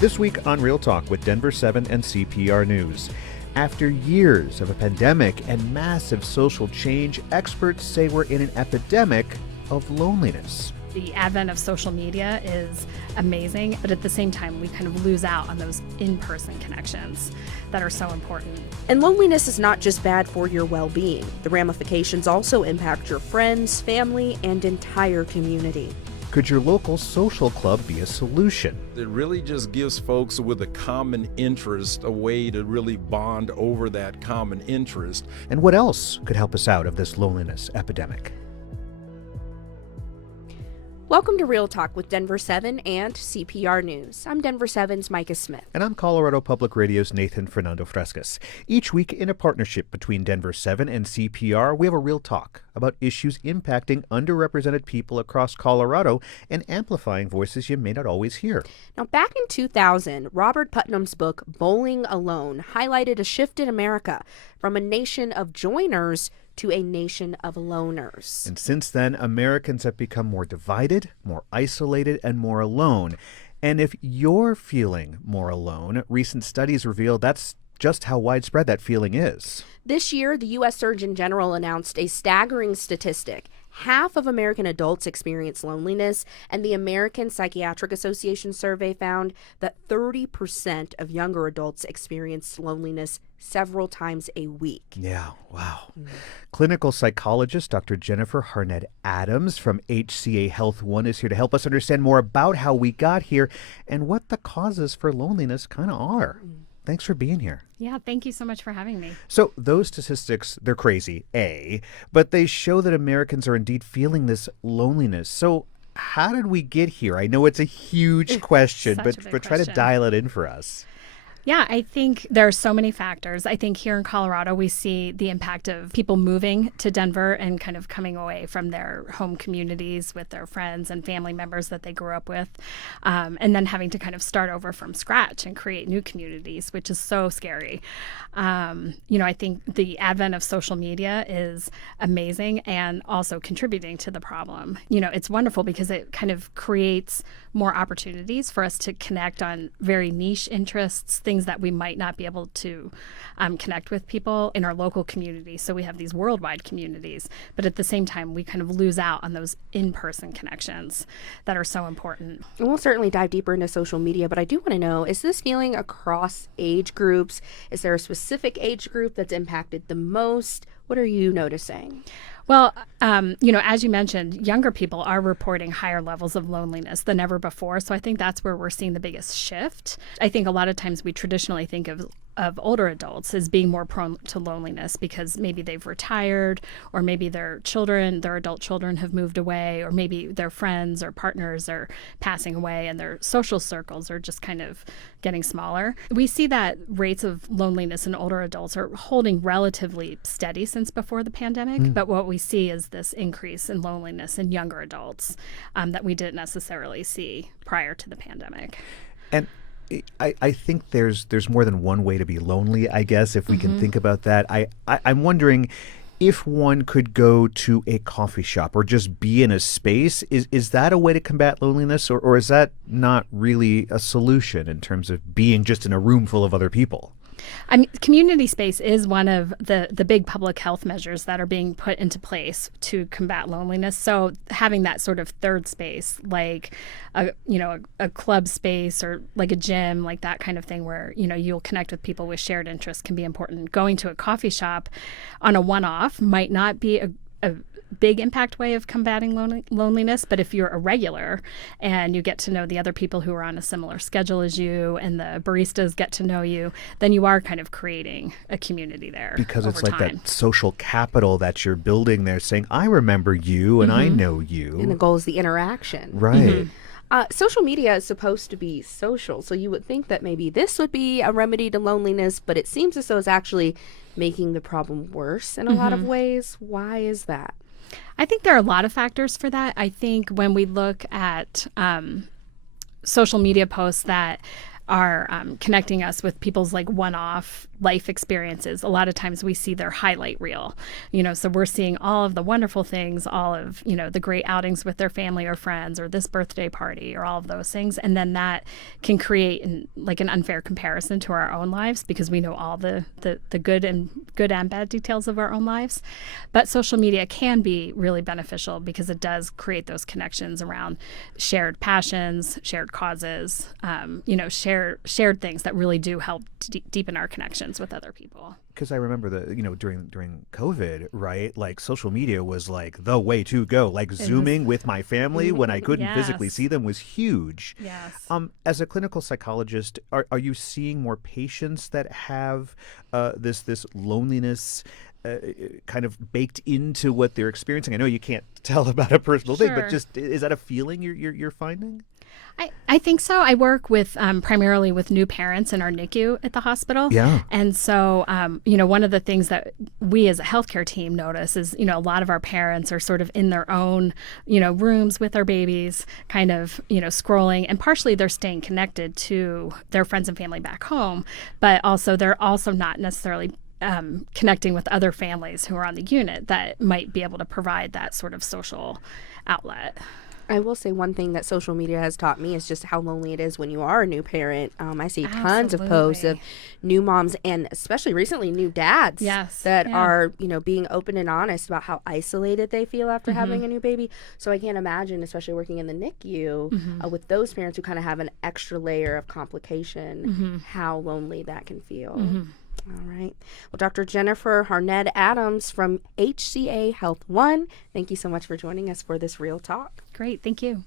This week on Real Talk with Denver7 and CPR News. After years of a pandemic and massive social change, experts say we're in an epidemic of loneliness. The advent of social media is amazing, but at the same time, we kind of lose out on those in-person connections that are so important. And loneliness is not just bad for your well-being. The ramifications also impact your friends, family, and entire community. Could your local social club be a solution? It really just gives folks with a common interest a way to really bond over that common interest. And what else could help us out of this loneliness epidemic? Welcome to Real Talk with Denver7 and CPR News. I'm Denver7's Micah Smith. And I'm Colorado Public Radio's Nathan Fernando Frescas. Each week, in a partnership between Denver7 and CPR, we have a real talk about issues impacting underrepresented people across Colorado and amplifying voices you may not always hear. Now, back in 2000, Robert Putnam's book, Bowling Alone, highlighted a shift in America from a nation of joiners to a nation of loners. And since then, Americans have become more divided, more isolated, and more alone. And if you're feeling more alone, recent studies reveal that's just how widespread that feeling is. This year, the U.S. Surgeon General announced a staggering statistic. Half of American adults experience loneliness, and the American Psychiatric Association survey found that 30% of younger adults experience loneliness several times a week. Yeah, wow. Clinical psychologist Dr. Jennifer Harnett Adams from HCA Health One is here to help us understand more about how we got here and what the causes for loneliness kind of are. Thanks for being here. Yeah, thank you so much for having me. So those statistics, they're crazy, but they show that Americans are indeed feeling this loneliness. So how did we get here? I know it's a huge question, but try to dial it in for us. Yeah, I think there are so many factors. I think here in Colorado, we see the impact of people moving to Denver and kind of coming away from their home communities with their friends and family members that they grew up with, and then having to kind of start over from scratch and create new communities, which is so scary. I think the advent of social media is amazing and also contributing to the problem. It's wonderful because it kind of creates more opportunities for us to connect on very niche interests, things that we might not be able to connect with people in our local community. So we have these worldwide communities, but at the same time, we kind of lose out on those in-person connections that are so important. And we'll certainly dive deeper into social media, but I do want to know, is this feeling across age groups? Is there a specific age group that's impacted the most? What are you noticing? Well, as you mentioned, younger people are reporting higher levels of loneliness than ever before. So I think that's where we're seeing the biggest shift. I think a lot of times we traditionally think of older adults as being more prone to loneliness because maybe they've retired, or maybe their adult children have moved away, or maybe their friends or partners are passing away and their social circles are just kind of getting smaller. We see that rates of loneliness in older adults are holding relatively steady since before the pandemic, but what we see is this increase in loneliness in younger adults that we didn't necessarily see prior to the pandemic. And I think there's more than one way to be lonely, I guess, if we can think about that. I'm wondering if one could go to a coffee shop or just be in a space. Is that a way to combat loneliness, or is that not really a solution in terms of being just in a room full of other people? I mean, community space is one of the big public health measures that are being put into place to combat loneliness. So having that sort of third space, like a club space or like a gym, like that kind of thing where, you'll connect with people with shared interests can be important. Going to a coffee shop on a one-off might not be a big impact way of combating loneliness, but if you're a regular and you get to know the other people who are on a similar schedule as you and the baristas get to know you, then you are kind of creating a community there. Because it's like that social capital that you're building there, saying, I remember you and I know you. And the goal is the interaction. Right. Social media is supposed to be social, so you would think that maybe this would be a remedy to loneliness, but it seems as though it's actually making the problem worse in a lot of ways. Why is that? I think there are a lot of factors for that. I think when we look at social media posts that are connecting us with people's like one-off life experiences. A lot of times we see their highlight reel, so we're seeing all of the wonderful things, all of, the great outings with their family or friends, or this birthday party, or all of those things. And then that can create an unfair comparison to our own lives, because we know all the good and bad details of our own lives. But social media can be really beneficial because it does create those connections around shared passions, shared causes, shared things that really do help deepen our connections with other people. Because I remember during COVID, right? Like social media was like the way to go. Like Zooming with my family when I couldn't physically see them was huge. Yes. As a clinical psychologist, are you seeing more patients that have this loneliness kind of baked into what they're experiencing? I know you can't tell about a personal thing, but just is that a feeling you're finding? I think so. I work with primarily with new parents in our NICU at the hospital. Yeah. And so, one of the things that we as a healthcare team notice is, a lot of our parents are sort of in their own, rooms with their babies, kind of, scrolling. And partially they're staying connected to their friends and family back home, but also they're also not necessarily connecting with other families who are on the unit that might be able to provide that sort of social outlet. I will say one thing that social media has taught me is just how lonely it is when you are a new parent. I see tons of posts of new moms, and especially recently new dads that are, being open and honest about how isolated they feel after having a new baby. So I can't imagine, especially working in the NICU with those parents who kind of have an extra layer of complication, how lonely that can feel. All right. Well, Dr. Jennifer Harnett Adams from HCA Health One, thank you so much for joining us for this Real Talk. Great. Thank you.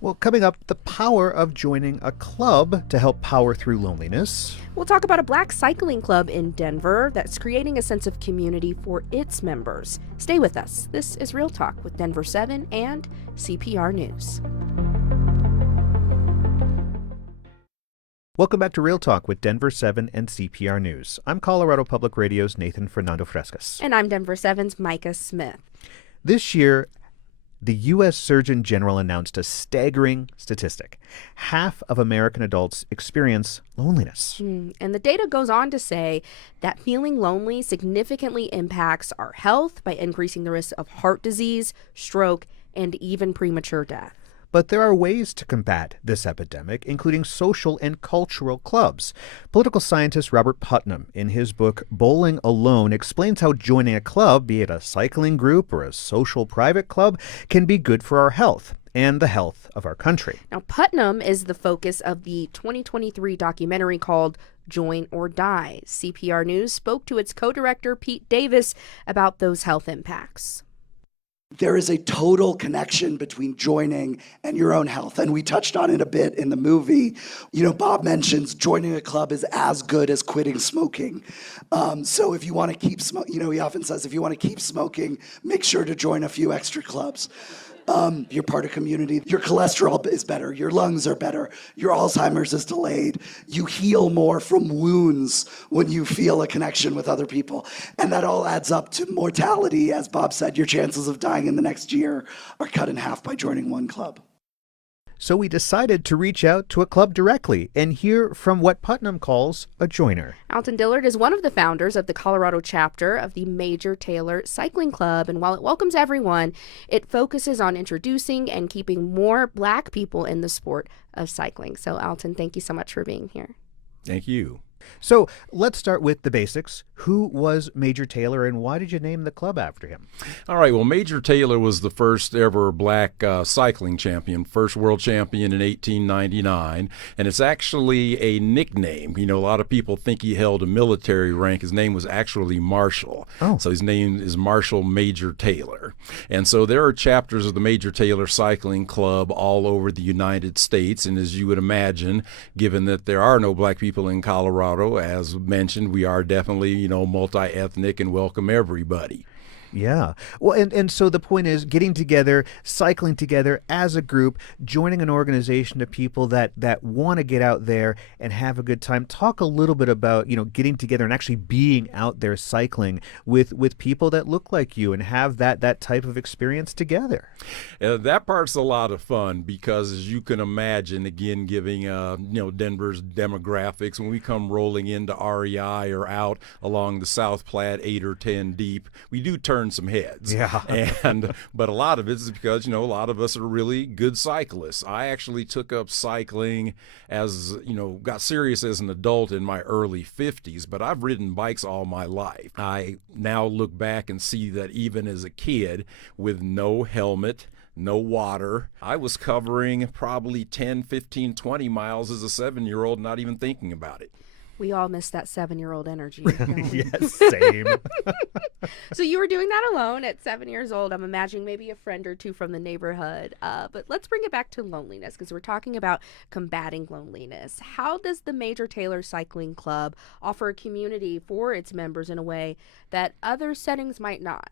Well, coming up, the power of joining a club to help power through loneliness. We'll talk about a Black cycling club in Denver that's creating a sense of community for its members. Stay with us. This is Real Talk with Denver7 and CPR News. Welcome back to Real Talk with Denver7 and CPR News. I'm Colorado Public Radio's Nathan Fernando Frescas. And I'm Denver7's Micah Smith. This year, the U.S. Surgeon General announced a staggering statistic. Half of American adults experience loneliness. And the data goes on to say that feeling lonely significantly impacts our health by increasing the risk of heart disease, stroke, and even premature death. But there are ways to combat this epidemic, including social and cultural clubs. Political scientist Robert Putnam, in his book Bowling Alone, explains how joining a club, be it a cycling group or a social private club, can be good for our health and the health of our country. Now, Putnam is the focus of the 2023 documentary called Join or Die. CPR News spoke to its co-director, Pete Davis, about those health impacts. There is a total connection between joining and your own health. And we touched on it a bit in the movie. Bob mentions joining a club is as good as quitting smoking. So if you want to keep smoking, he often says, if you want to keep smoking, make sure to join a few extra clubs. You're part of community. Your cholesterol is better. Your lungs are better. Your Alzheimer's is delayed. You heal more from wounds when you feel a connection with other people. And that all adds up to mortality. As Bob said, your chances of dying in the next year are cut in half by joining one club. So we decided to reach out to a club directly and hear from what Putnam calls a joiner. Alton Dillard is one of the founders of the Colorado chapter of the Major Taylor Cycling Club. And while it welcomes everyone, it focuses on introducing and keeping more Black people in the sport of cycling. So, Alton, thank you so much for being here. Thank you. So let's start with the basics. Who was Major Taylor and why did you name the club after him? All right. Well, Major Taylor was the first ever Black cycling champion, first world champion in 1899. And it's actually a nickname. A lot of people think he held a military rank. His name was actually Marshall. Oh. So his name is Marshall Major Taylor. And so there are chapters of the Major Taylor Cycling Club all over the United States. And as you would imagine, given that there are no Black people in Colorado, as mentioned, we are definitely, multi-ethnic and welcome everybody. Yeah. Well, and so the point is getting together, cycling together as a group, joining an organization of people that want to get out there and have a good time. Talk a little bit about, getting together and actually being out there cycling with people that look like you and have that type of experience together. That part's a lot of fun because, as you can imagine, again, giving Denver's demographics, when we come rolling into REI or out along the South Platte 8 or 10 deep, we do turn some heads. Yeah. But a lot of it is because, a lot of us are really good cyclists. I actually took up cycling as, got serious as an adult in my early 50s, but I've ridden bikes all my life. I now look back and see that even as a kid with no helmet, no water, I was covering probably 10, 15, 20 miles as a 7-year-old, not even thinking about it. We all miss that 7-year-old energy. Don't we? Yes, same. So you were doing that alone at 7 years old. I'm imagining maybe a friend or two from the neighborhood. But let's bring it back to loneliness because we're talking about combating loneliness. How does the Major Taylor Cycling Club offer a community for its members in a way that other settings might not?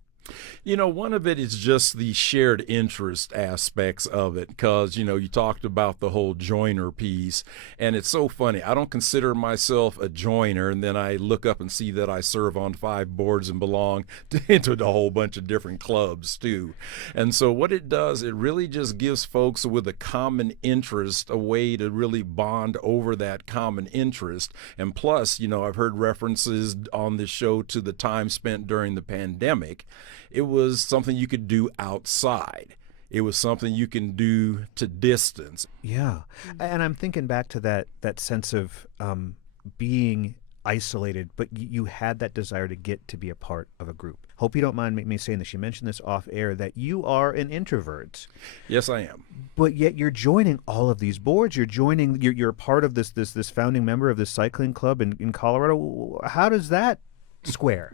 One of it is just the shared interest aspects of it because, you talked about the whole joiner piece, and it's so funny. I don't consider myself a joiner, and then I look up and see that I serve on 5 boards and belong into a whole bunch of different clubs, too. And so what it does, it really just gives folks with a common interest a way to really bond over that common interest. And plus, I've heard references on this show to the time spent during the pandemic. It was something you could do outside. It was something you can do to distance. Yeah. And I'm thinking back to that sense of being isolated, but you had that desire to get to be a part of a group. Hope you don't mind me saying this. You mentioned this off air that you are an introvert. Yes, I am. But yet you're joining all of these boards. You're part of this founding member of this cycling club in Colorado. How does that square?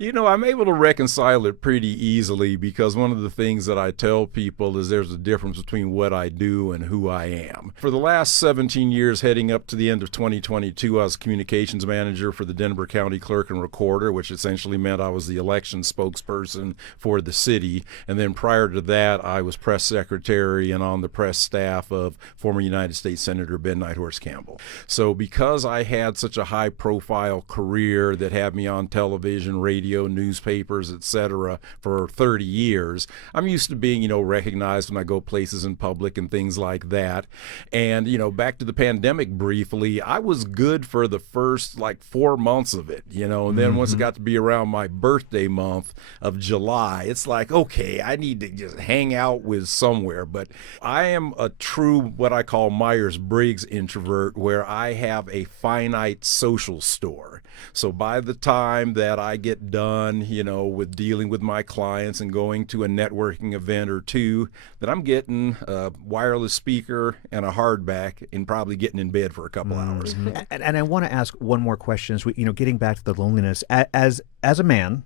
I'm able to reconcile it pretty easily because one of the things that I tell people is there's a difference between what I do and who I am. For the last 17 years, heading up to the end of 2022, I was communications manager for the Denver County Clerk and Recorder, which essentially meant I was the election spokesperson for the city. And then prior to that, I was press secretary and on the press staff of former United States Senator Ben Nighthorse Campbell. So because I had such a high-profile career that had me on television, radio, newspapers, etc. for 30 years, I'm used to being, recognized when I go places in public and things like that. And, back to the pandemic briefly, I was good for the first 4 months of it, and then once it got to be around my birthday month of July, it's like, okay, I need to just hang out with somewhere. But I am a true, what I call Myers-Briggs introvert, where I have a finite social store. So by the time that I get done, with dealing with my clients and going to a networking event or two, that I'm getting a wireless speaker and a hardback and probably getting in bed for a couple hours. And I want to ask one more question. As we, getting back to the loneliness, as a man,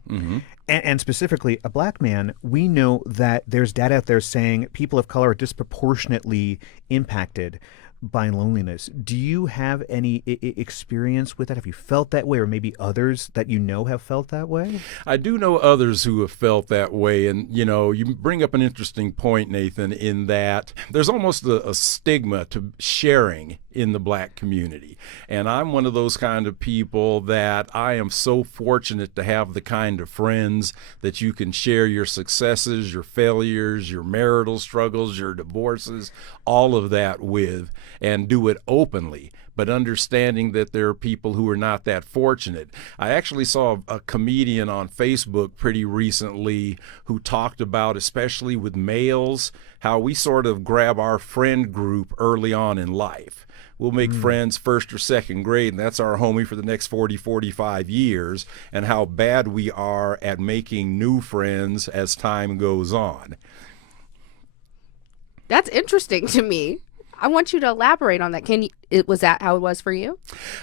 and specifically a black man, we know that there's data out there saying people of color are disproportionately impacted by loneliness. Do you have any experience with that? Have you felt that way, or maybe others that have felt that way? I do know others who have felt that way. And, you bring up an interesting point, Nathan, in that there's almost a stigma to sharing in the black community. And I'm one of those kind of people that I am so fortunate to have the kind of friends that you can share your successes, your failures, your marital struggles, your divorces, all of that with, and do it openly, but understanding that there are people who are not that fortunate. I actually saw a comedian on Facebook pretty recently who talked about, especially with males, how we sort of grab our friend group early on in life. We'll make friends first or second grade, and that's our homie for the next 40, 45 years, and how bad we are at making new friends as time goes on. That's interesting to me. I want you to elaborate on that. Was that how it was for you?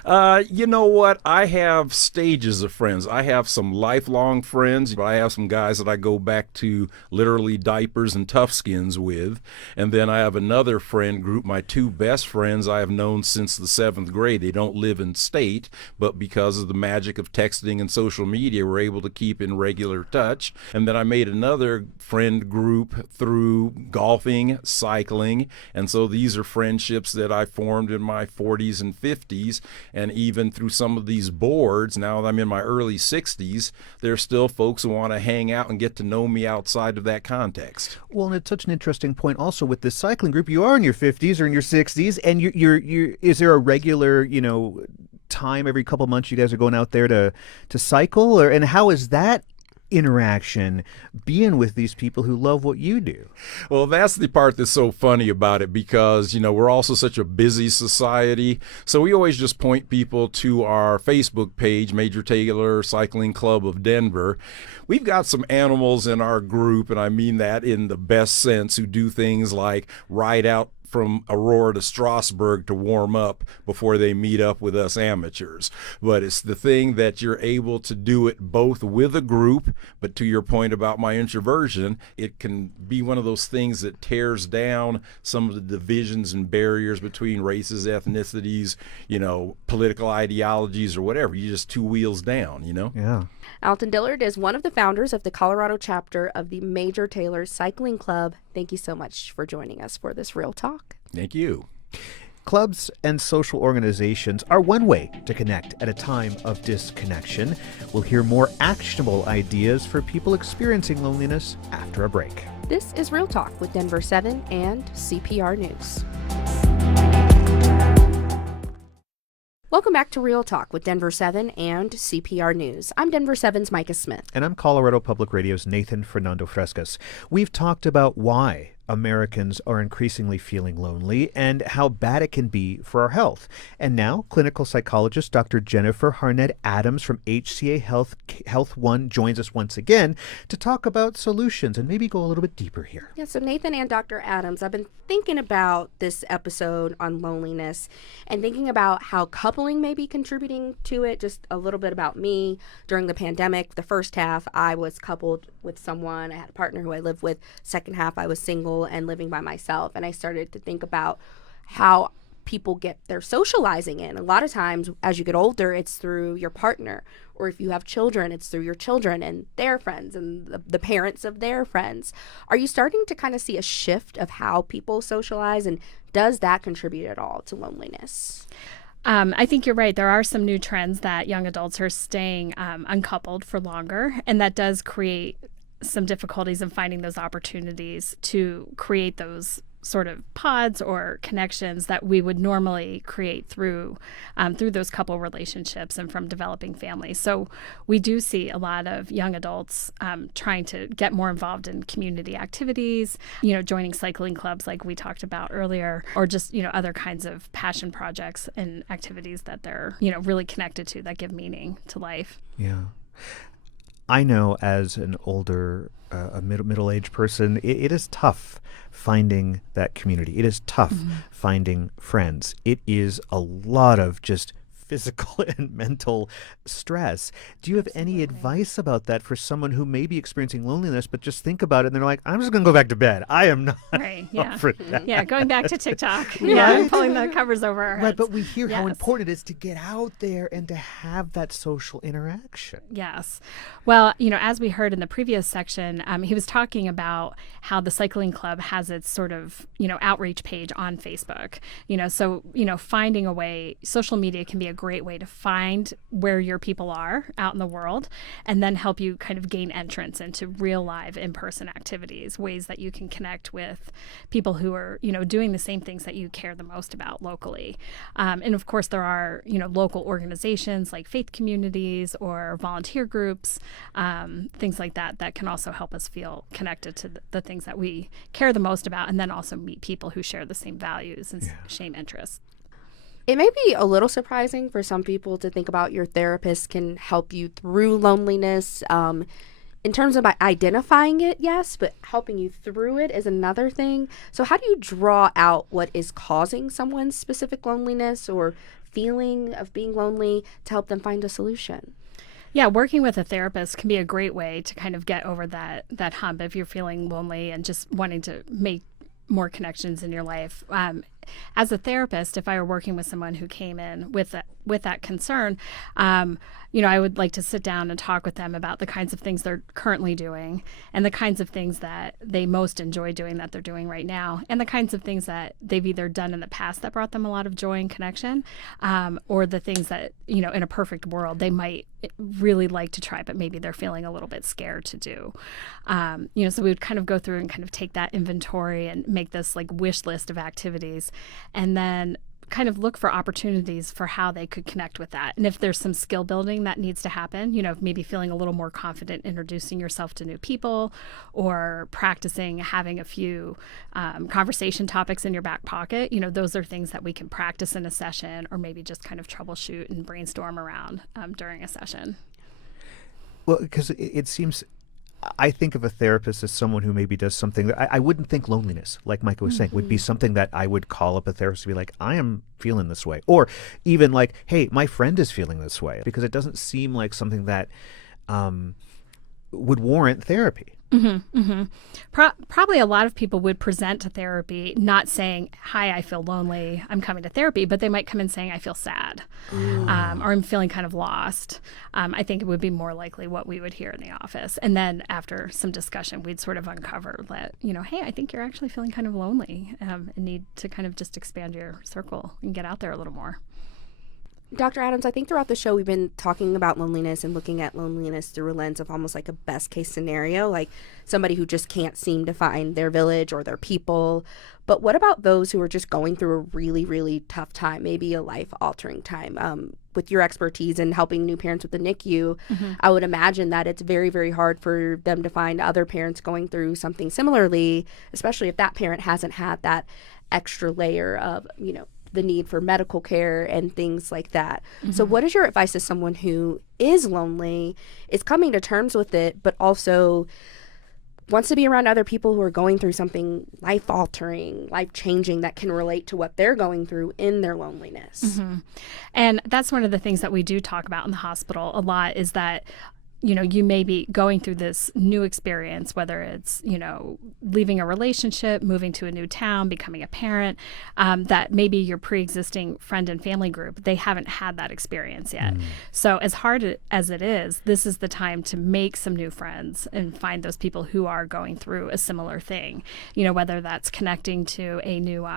You know what? I have stages of friends. I have some lifelong friends, but I have some guys that I go back to literally diapers and tough skins with. And then I have another friend group, my two best friends I have known since the 7th grade. They don't live in state, but because of the magic of texting and social media, we're able to keep in regular touch. And then I made another friend group through golfing, cycling. And so these are friendships that I formed in my 40s and 50s, and even through some of these boards, now that I'm in my early 60s, there's still folks who want to hang out and get to know me outside of that context. Well, and it's such an interesting point also with this cycling group. You are in your 50s or in your 60s, and you're is there a regular, time every couple months you guys are going out there to cycle, and how is that interaction being with these people who love what you do? Well, that's the part that's so funny about it, because we're also such a busy society, so we always just point people to our Facebook page, Major Taylor Cycling Club of Denver. We've got some animals in our group, and I mean that in the best sense, who do things like ride out from Aurora to Strasburg to warm up before they meet up with us amateurs. But it's the thing that you're able to do it both with a group, but to your point about my introversion, it can be one of those things that tears down some of the divisions and barriers between races, ethnicities, political ideologies or whatever. You're just two wheels down, Yeah. Alton Dillard is one of the founders of the Colorado chapter of the Major Taylor Cycling Club. Thank you so much for joining us for this Real Talk. Thank you. Clubs and social organizations are one way to connect at a time of disconnection. We'll hear more actionable ideas for people experiencing loneliness after a break. This is Real Talk with Denver7 and CPR News. Welcome back to Real Talk with Denver7 and CPR News. I'm Denver7's Micah Smith. And I'm Colorado Public Radio's Nathan Fernando Frescas. We've talked about why Americans are increasingly feeling lonely and how bad it can be for our health. And now, clinical psychologist Dr. Jennifer Harnett-Adams from HCA Health One joins us once again to talk about solutions and maybe go a little bit deeper here. Yeah, so Nathan and Dr. Adams, I've been thinking about this episode on loneliness and thinking about how coupling may be contributing to it. Just a little bit about me. During the pandemic, the first half, I was coupled with someone. I had a partner who I lived with. Second half, I was single and living by myself. And I started to think about how people get their socializing in. A lot of times as you get older, it's through your partner, or if you have children, it's through your children and their friends and the parents of their friends. Are you starting to kind of see a shift of how people socialize, and does that contribute at all to loneliness? I think you're right. There are some new trends that young adults are staying uncoupled for longer, and that does create some difficulties in finding those opportunities to create those sort of pods or connections that we would normally create through those couple relationships and from developing families. So we do see a lot of young adults trying to get more involved in community activities, joining cycling clubs like we talked about earlier, or just, other kinds of passion projects and activities that they're, really connected to that give meaning to life. Yeah. I know as an older, a middle-aged person, it is tough finding that community. It is tough finding friends. It is a lot of just physical and mental stress. Do you have any advice about that for someone who may be experiencing loneliness, but just think about it and they're like, I'm just going to go back to bed. I am not right, yeah. for that. Yeah, going back to TikTok. Yeah, pulling the covers over our heads. Right, but we hear how important it is to get out there and to have that social interaction. Yes. Well, as we heard in the previous section, he was talking about how the cycling club has its sort of, outreach page on Facebook. So, finding a way, social media can be a great way to find where your people are out in the world, and then help you kind of gain entrance into real live in-person activities, ways that you can connect with people who are, doing the same things that you care the most about locally. And of course, there are, local organizations like faith communities or volunteer groups, things like that can also help us feel connected to the things that we care the most about, and then also meet people who share the same values and same interests. It may be a little surprising for some people to think about your therapist can help you through loneliness. in terms of identifying it, yes, but helping you through it is another thing. So how do you draw out what is causing someone's specific loneliness or feeling of being lonely to help them find a solution? Yeah, working with a therapist can be a great way to kind of get over that hump if you're feeling lonely and just wanting to make more connections in your life. As a therapist, if I were working with someone who came in with that concern, I would like to sit down and talk with them about the kinds of things they're currently doing and the kinds of things that they most enjoy doing that they're doing right now, and the kinds of things that they've either done in the past that brought them a lot of joy and connection, or the things that, in a perfect world, they might really like to try, but maybe they're feeling a little bit scared to do. So we would kind of go through and kind of take that inventory and make this like wish list of activities, and then kind of look for opportunities for how they could connect with that. And if there's some skill building that needs to happen, maybe feeling a little more confident introducing yourself to new people, or practicing having a few conversation topics in your back pocket, those are things that we can practice in a session, or maybe just kind of troubleshoot and brainstorm around during a session. Well, because it seems, I think of a therapist as someone who maybe does something that I wouldn't think loneliness, like Micah was saying, would be something that I would call up a therapist to be like, I am feeling this way. Or even like, hey, my friend is feeling this way, because it doesn't seem like something that would warrant therapy. Probably a lot of people would present to therapy not saying, hi, I feel lonely, I'm coming to therapy, but they might come in saying, I feel sad, or I'm feeling kind of lost. I think it would be more likely what we would hear in the office. And then after some discussion, we'd sort of uncover that, hey, I think you're actually feeling kind of lonely, and need to kind of just expand your circle and get out there a little more. Dr. Adams, I think throughout the show we've been talking about loneliness and looking at loneliness through a lens of almost like a best case scenario, like somebody who just can't seem to find their village or their people. But what about those who are just going through a really, really tough time, maybe a life-altering time? With your expertise in helping new parents with the NICU, I would imagine that it's very, very hard for them to find other parents going through something similarly, especially if that parent hasn't had that extra layer of, the need for medical care and things like that. So what is your advice to someone who is lonely, is coming to terms with it, but also wants to be around other people who are going through something life-altering, life-changing that can relate to what they're going through in their loneliness? And that's one of the things that we do talk about in the hospital a lot, is that you may be going through this new experience, whether it's, leaving a relationship, moving to a new town, becoming a parent, that maybe your pre-existing friend and family group, they haven't had that experience yet. So as hard as it is, this is the time to make some new friends and find those people who are going through a similar thing, whether that's connecting to a new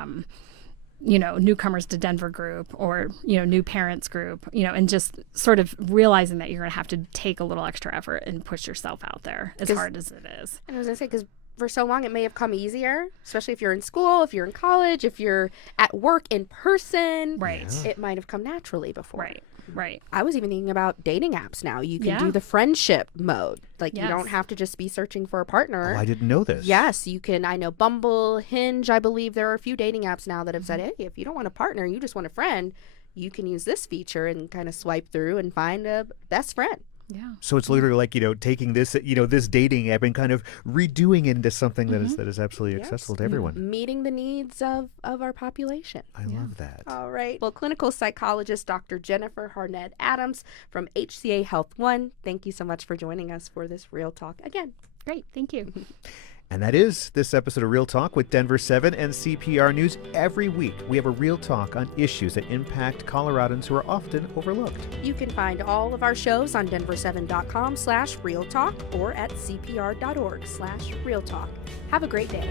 newcomers to Denver group, or, new parents group, and just sort of realizing that you're going to have to take a little extra effort and push yourself out there, as hard as it is. And I was going to say, because for so long it may have come easier, especially if you're in school, if you're in college, if you're at work in person. Right. It might have come naturally before. Right. I was even thinking about dating apps now. You can Yeah. do the friendship mode. Like, Yes. you don't have to just be searching for a partner. Oh, I didn't know this. Yes, you can. I know Bumble, Hinge, I believe there are a few dating apps now that have said, hey, if you don't want a partner, you just want a friend, you can use this feature and kind of swipe through and find a best friend. Yeah. So it's literally like, taking this, this dating app and kind of redoing it into something that is absolutely accessible to everyone. Meeting the needs of our population. I love that. All right. Well, clinical psychologist Dr. Jennifer Harnett Adams from HCA Health One, thank you so much for joining us for this Real Talk again. Great. Thank you. And that is this episode of Real Talk with Denver7 and CPR News. Every week, we have a Real Talk on issues that impact Coloradans who are often overlooked. You can find all of our shows on denver7.com/realtalk or at cpr.org/realtalk. Have a great day.